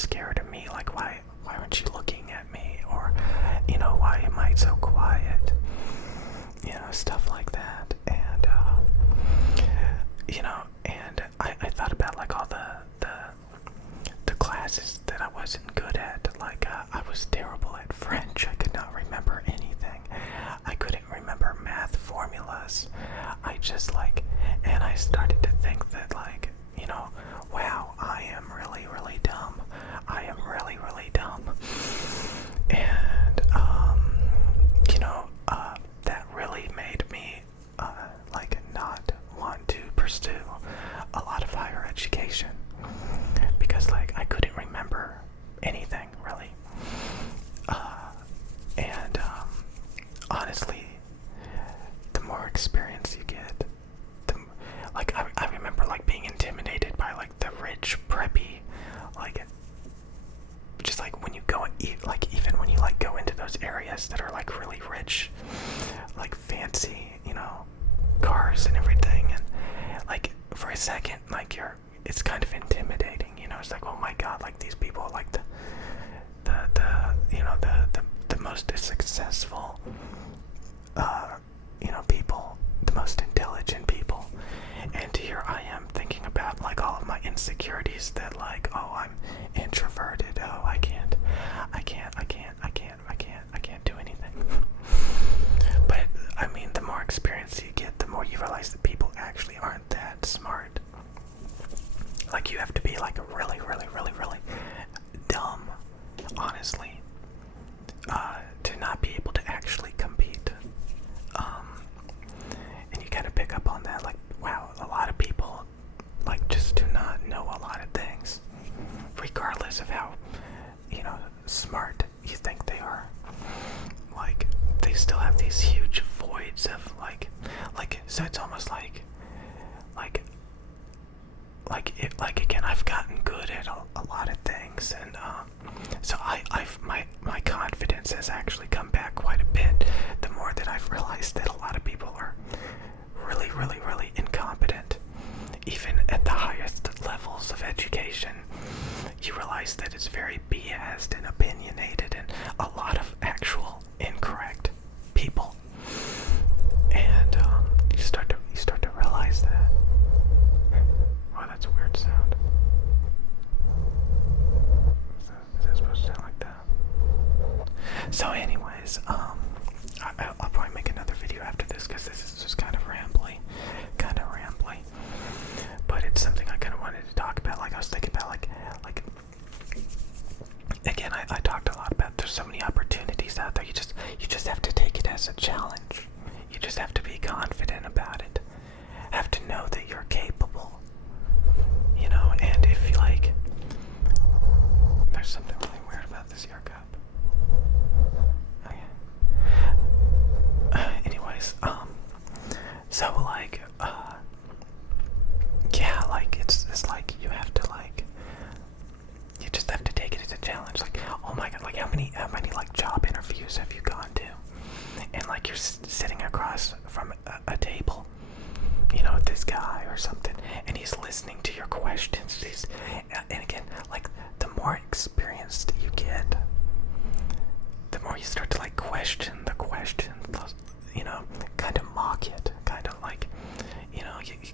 scared of me? Like, why aren't you looking at me? Or, why am I so quiet? Stuff like that. And, and I thought about, like, all the classes that I wasn't good at. Like, I was terrible at French. I could not remember anything. I couldn't remember math formulas. I just, like, and I started to think that, like, wow, I am really, really dumb. I am really, really dumb. And, that really made me, like, not want to pursue a lot of higher education. Because, like, I couldn't remember anything, really. And, honestly, the more experience you get, like, I remember, like, being intimidated by, like, the rich, preppy, like, just, like, when you go, like, even when you, like, go into those areas that are, like, really rich, like, fancy, cars and everything, and, like, for a second, like, it's kind of intimidating, it's like, oh my god, like, these people are, like, the most successful, people, the most intelligent people, and here I am thinking about, like, all of my insecurities that, like, oh, I'm introverted, oh, I can't do anything. But, I mean, the more experience you get, the more you realize that people actually aren't that smart. Like, you have to be, like, really, really, really, really dumb, honestly, to not be able to actually compete. And you gotta pick up on that, like, wow, a lot of people, like, just do not know a lot of things, regardless of how, smart you think they are. Like, they still have these huge voids of, like, so it's almost like, again, I've gotten good at a lot of things, and, so my confidence has actually come back quite a bit, the more that I've realized that a lot of people are really, really, really incompetent. Even at the highest levels of education, you realize that it's very biased and opinionated and a lot of actual incorrect people. And you start to realize that. Oh, that's a weird sound. Is that supposed to sound like that? So anyways, I'll probably make another video after this because this is just kind of rambly. But it's something I kind of wanted to talk about. Like, I was thinking about, like again, I talked a lot about there's so many opportunities out there. You just have to take it as a challenge. You just have to be confident about it. Have to know that you're capable. And if you, like, there's something really weird about this ear cup. Okay. Anyways, so, like, yeah, like, it's like, you have to, like, you just have to take it as a challenge. Like, oh my god, like, how many, like, job interviews have you gone to? And, like, you're sitting across from a table, with this guy or something, and he's listening to your questions. And again, like, the more experienced you get, the more you start to, like, question the question, kind of mock it, kind of, like, you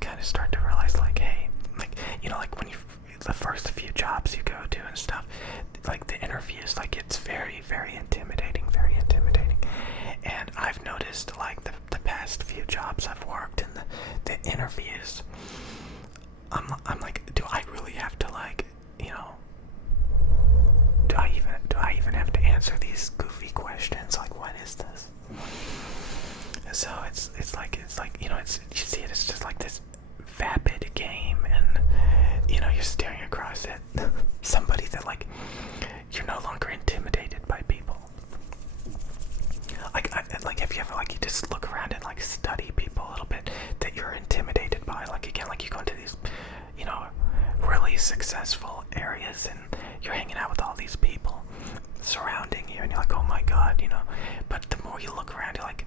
kind of start to realize, like, hey, like, like, when the first few jobs you go to and stuff, like, the interviews, like, it's very, very intimidating. And I've noticed, like, the past few jobs I've worked in, the interviews, I'm like, do I really have to, like, do I even have to answer these goofy questions? Like, what is this? So it's like you see it as just like this vapid game, and you're staring across at somebody that, like, you're no longer intimidated by people. Like, have you ever, like, you just look around and, like, study people a little bit that you're intimidated by? Like, again, like, you go into these, really successful areas, and you're hanging out with all these people surrounding you, and you're like, oh my god, but the more you look around, you're like,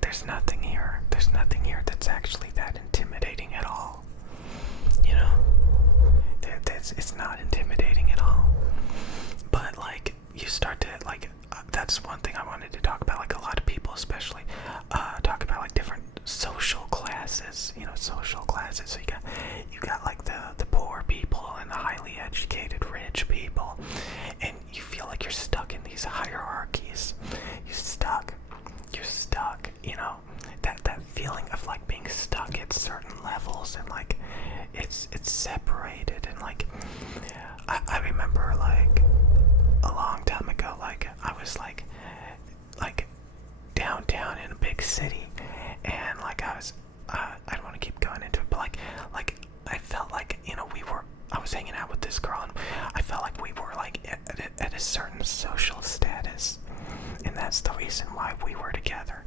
there's nothing here. There's nothing here that's actually that intimidating at all. It's not intimidating at all. opposite. So you got like the poor people and the highly educated rich people, and you feel like you're stuck in these hierarchies. You're stuck, you know, that feeling of like being stuck at certain levels, and like it's separated. And like I remember like a long time ago, like I was like downtown in a big city, and like I don't want to keep going into it, but like I felt like, you know, I was hanging out with this girl, and I felt like we were like at a certain social status, and that's the reason why we were together.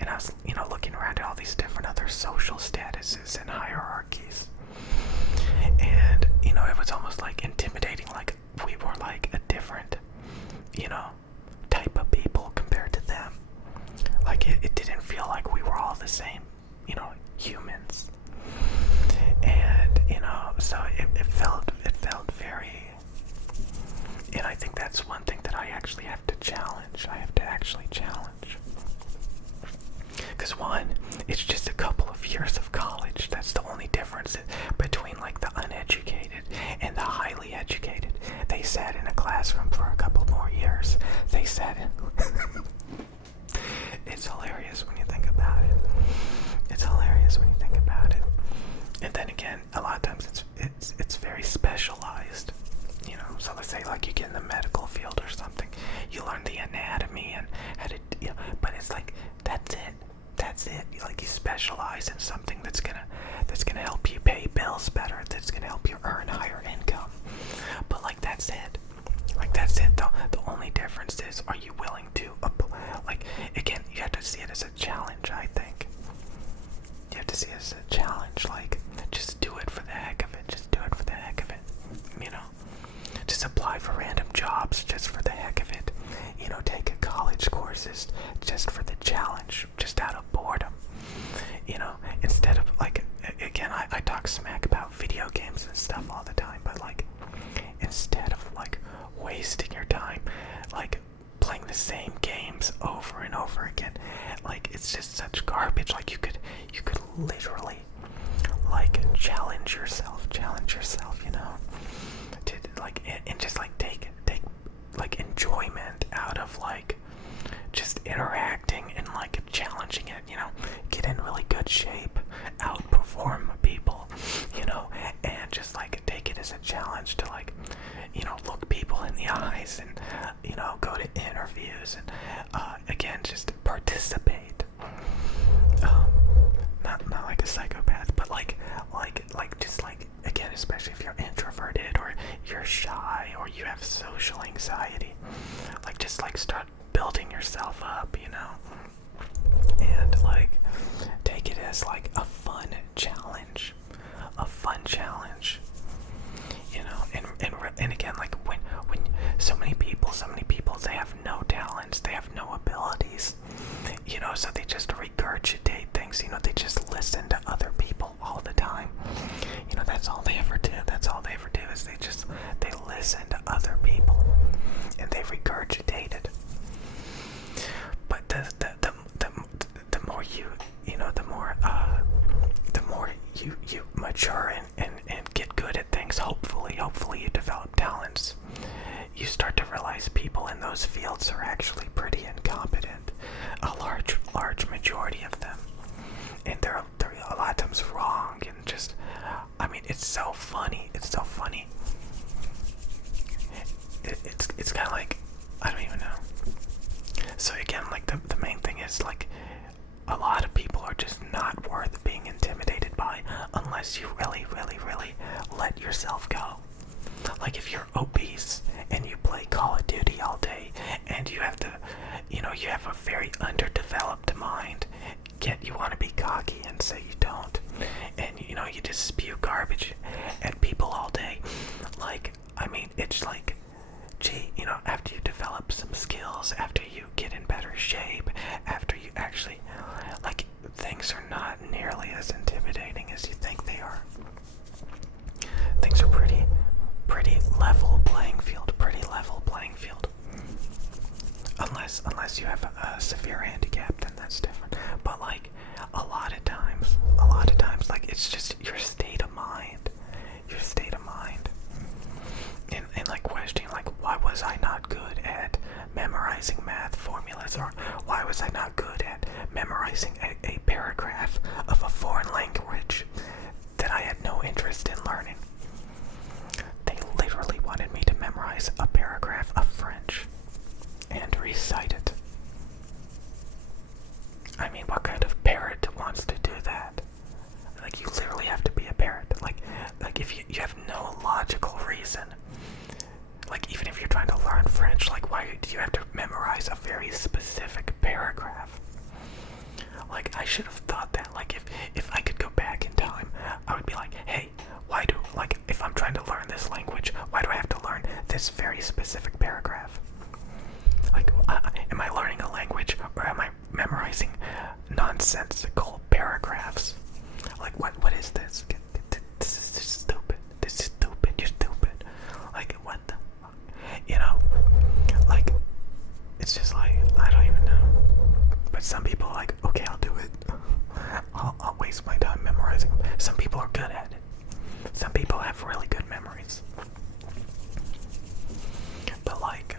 And I was, you know, looking around at all these different other social statuses and hierarchies, and you know, it was almost like intimidating, like we were like a different, you know, type of people compared to them. Like it didn't feel like we were all the same, you know, humans. And you know, so it felt very, and I think that's one thing that I actually have to challenge. I have to actually challenge, because one, it's just a couple of years of college. That's the only difference between like the uneducated and the highly educated. They sat in a classroom for a couple more years. They sat in it's hilarious when you think about it. It's hilarious when you think about it. And then again, a lot of times it's very specialized. You know, so let's say like you get in the medical field or something, you learn the anatomy and how to, you know, but it's like that's it. Like you specialize in something that's gonna help you pay bills better, that's gonna help you earn higher income. But like that's it. Like that's it. The only difference is, are you willing to like, again, you have to see it as a challenge. I think you have to see it as a challenge. Like, just do it for the heck of it. Just do it for the heck of it. You know, just apply for random jobs just for the heck of it. You know, take college courses just for the challenge, just out of boredom. You know, instead of like, again, I talk smack about video games and stuff all the time, but like, instead of like wasting your time like playing the same games over and over again, like it's just such garbage. Like you could literally like challenge yourself, you know, to like, and just like take like enjoyment out of like just interacting and like challenging it, you know, get in really good shape, outperform people, you know, and just like take it as a challenge to like, you know, look people in the eyes and, you know, go to interviews and, again, just participate. Not like a psychopath, but like just like, again, especially if you're introverted or you're shy or you have social anxiety, like just like start building yourself up, you know, and like take it as like a fun challenge, you know. And again, like when so many people, they have no talents, they have no abilities, you know, so they just regurgitate things, you know, they just listen to other people all the time, you know, that's all they ever do is they listen to other people and they regurgitate it. But the more you know, the more you mature and get good at things, hopefully you develop talents, you start to realize people in those fields are actually pretty incompetent, a large majority of them, and they're a lot of times wrong, and just, I mean, it's so funny. It's kind of like, I don't even know. So again, like the main thing is like, a lot of people are just not worth being intimidated by unless you really let yourself go. Like if you're obese and you play Call of Duty all day and you have to, you know, you have a very underdeveloped mind, yet you want to be cocky and say you don't, and you know, you just spew garbage at people all day. Like, I mean, it's like, gee, you know, after you develop some skills, after you get in better shape, after you actually, like, things are not nearly as intimidating as you think they are. Things are pretty level playing field, Unless you have a severe handicap, then that's different. But like, a lot of times, like, it's just, you're memorizing. Some people are good at it. Some people have really good memories. But like,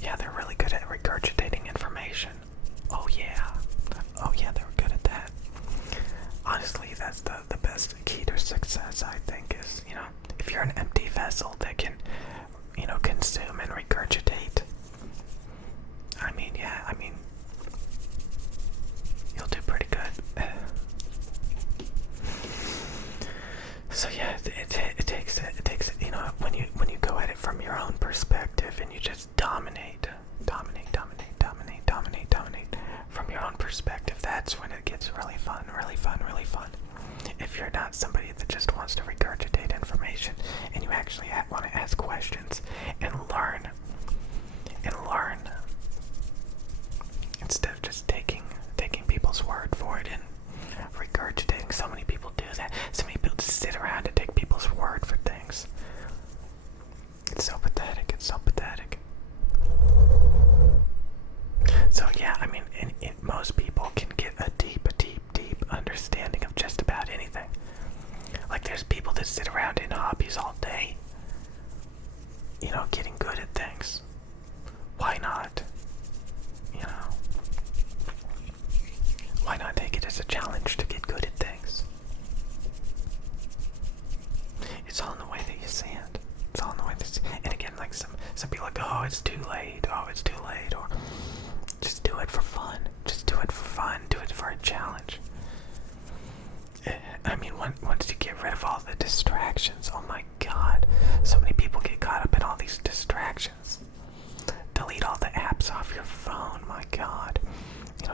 yeah, they're really good at regurgitating information. Oh yeah. Oh yeah, they were good at that. Honestly, that's the best key to success, I think, is, if you're an empty vessel that can, consume and regurgitate. You'll do pretty good. So yeah, it takes when you go at it from your own perspective and you just dominate from your own perspective. That's when it gets really fun. If you're not somebody that just wants to regurgitate information and you actually want to ask questions and learn instead of just taking people's word for it and regurgitating. So many people do that. So many people just sit around and take people's word for things. It's so pathetic. So yeah, most people can get a deep understanding of just about anything. Like, there's people that sit around in hobbies all day, getting good at things. Why not? Why not take it as a challenge to get good at things? It's all in the way that you see it. And again, like some people are like, oh, it's too late, or just do it for fun. Do it for a challenge. Once you get rid of all the distractions, oh my god, so many people get caught up in all these distractions. Delete all the apps off your phone, my god.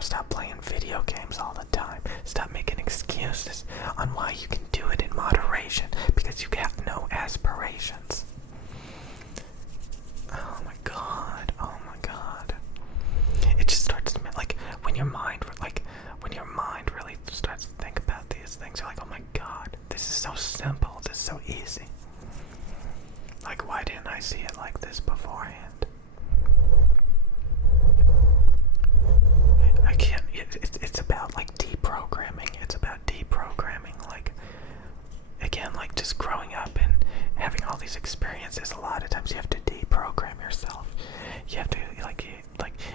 Stop playing video games all the time. Stop making excuses on why you can do it in moderation, because you have no aspirations. Oh my god. It just starts to, like, when your mind really starts to think about these things, you're like, oh my god, this is so simple, this is so easy. Like, why didn't I see it like this beforehand? I can't, it's about, like, deprogramming. Like, again, like, just growing up and having all these experiences, a lot of times you have to deprogram yourself. You have to,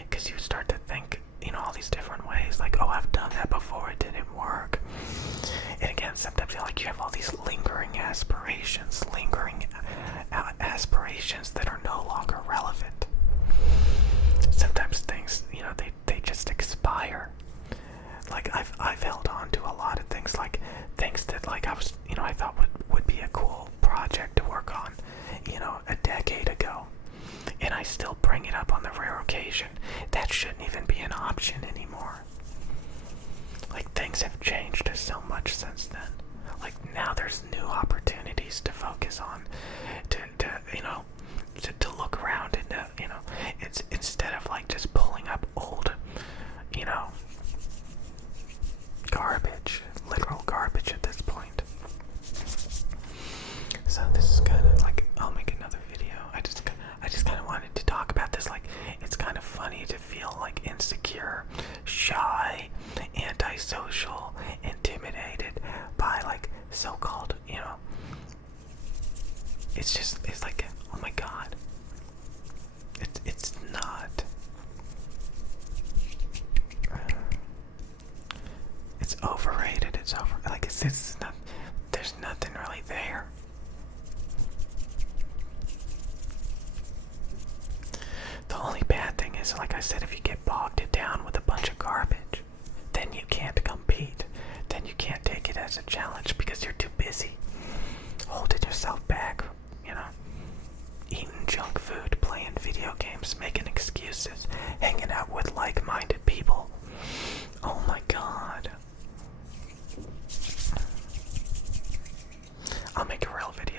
because you start to think, all these different ways, like, oh, I've done that before, it didn't work. And again, sometimes you have all these lingering aspirations that are no longer relevant. Sometimes things, they just expire. Like, I've held on to a lot of things, like things that, like, I thought would be a cool project to work on, a decade ago. And I still bring it up on the rare occasion. That shouldn't even be an option anymore. Like, things have changed so much since then. Like, now there's new opportunities to focus on, to look around and, it's instead of, like, just pulling up old, garbage, literal garbage at this point. So this is kind of like, I'll make another video. I just kind of wanted to talk about this. Like, it's kind of funny to feel like insecure, shy, antisocial, intimidated by, like, so-called, it's like, oh my god, it's not. It's overrated. It's not. There's nothing really there. The only bad thing is, like I said, if you get bogged down with a bunch of garbage, then you can't compete. Then you can't take it as a challenge because you're too busy holding yourself back, eating junk food, playing video games, making excuses, hanging out with like-minded people. Oh my god. I'll make a real video